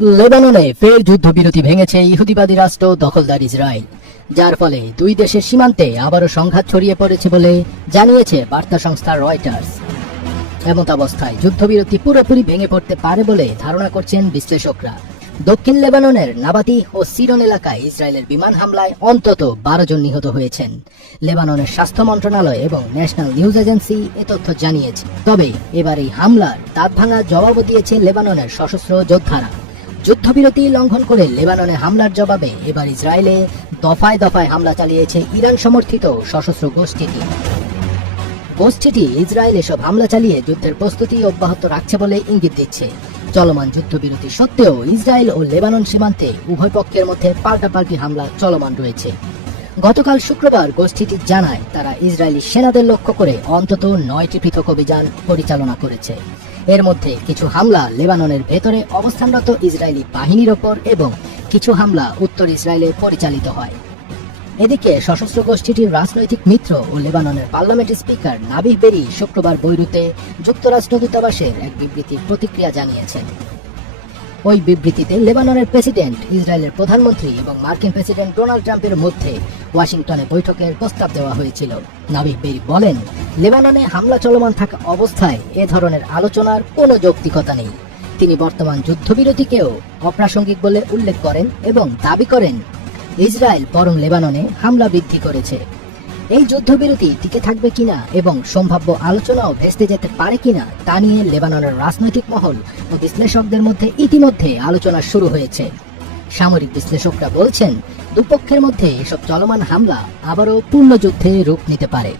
লেবাননে ফের যুদ্ধবিরতি ভেঙেছে ইহুদিবাদী রাষ্ট্র দখলদার ইসরায়েল, যার ফলে দুই দেশের সীমান্তে আবারও সংঘাত ছড়িয়ে পড়েছে বলে জানিয়েছে বার্তা সংস্থা রয়টার্স। এমতাবস্থায় যুদ্ধবিরতি পুরোপুরি ভেঙে পড়তে পারে বলে ধারণা করছেন বিশ্লেষকরা। দক্ষিণ লেবাননের নাবাতি ও সিরন এলাকায় ইসরায়েলের বিমান হামলায় অন্তত 12 জন নিহত হয়েছেন। লেবাননের স্বাস্থ্য মন্ত্রণালয় এবং ন্যাশনাল নিউজ এজেন্সি এ তথ্য জানিয়েছে। তবে এবার এই হামলার দাঁতভাঙা জবাবও দিয়েছে লেবাননের সশস্ত্র যোদ্ধারা। যুদ্ধবিরতি লঙ্ঘন করে লেবাননে হামলার জবাবে এবার ইসরায়েলে দফায় দফায় হামলা চালিয়েছে ইরান সমর্থিত সশস্ত্র গোষ্ঠীটি ইসরায়েল এসব হামলা চালিয়ে যুদ্ধের প্রস্তুতি অব্যাহত রাখছে বলে ইঙ্গিত দিচ্ছে। চলমান যুদ্ধবিরতি সত্ত্বেও ইসরায়েল ও লেবানন সীমান্তে উভয় পক্ষের মধ্যে পাল্টাপাল্টি হামলা চলমান রয়েছে। গতকাল শুক্রবার গোষ্ঠীটি জানায় তারা ইসরায়েলি সেনাদের লক্ষ্য করে অন্তত 9টি পৃথক অভিযান পরিচালনা করেছে। এর মধ্যে কিছু হামলা লেবাননের ভেতরে অবস্থানরত ইসরায়েলি বাহিনীর ওপর এবং কিছু হামলা উত্তর ইসরায়েলে পরিচালিত হয়। এদিকে সশস্ত্র গোষ্ঠীটির রাজনৈতিক মিত্র ও লেবাননের পার্লামেন্টের স্পিকার নাবিহ বেরি শুক্রবার বৈরুতে যুক্তরাষ্ট্র দূতাবাসের এক বিবৃতির প্রতিক্রিয়া জানিয়েছেন। ওই বিবৃতিতে লেবাননের প্রেসিডেন্ট, ইসরায়েলের প্রধানমন্ত্রী এবং মার্কিন প্রেসিডেন্ট ডোনাল্ড ট্রাম্পের মধ্যে ওয়াশিংটনে বৈঠকের প্রস্তাব দেওয়া হয়েছিল। নাবিহ বেরি বলেন, লেবাননে হামলা চলমান থাকা অবস্থায় এ ধরনের আলোচনার কোনো যৌক্তিকতা নেই। তিনি বর্তমান যুদ্ধবিরতিকেও অপ্রাসঙ্গিক বলে উল্লেখ করেন এবং দাবি করেন ইসরায়েল বরং লেবাননে হামলা বৃদ্ধি করেছে। এই যুদ্ধবিরতি টিকে থাকবে কিনা এবং সম্ভাব্য আলোচনাও ভেস্তে যেতে পারে কিনা তা নিয়ে লেবাননের রাজনৈতিক মহল ও বিশ্লেষকদের মধ্যে ইতিমধ্যে আলোচনা শুরু হয়েছে। সামরিক বিশ্লেষকরা বলছেন, দুপক্ষের মধ্যে এসব চলমান হামলা আবারও পূর্ণ যুদ্ধে রূপ নিতে পারে।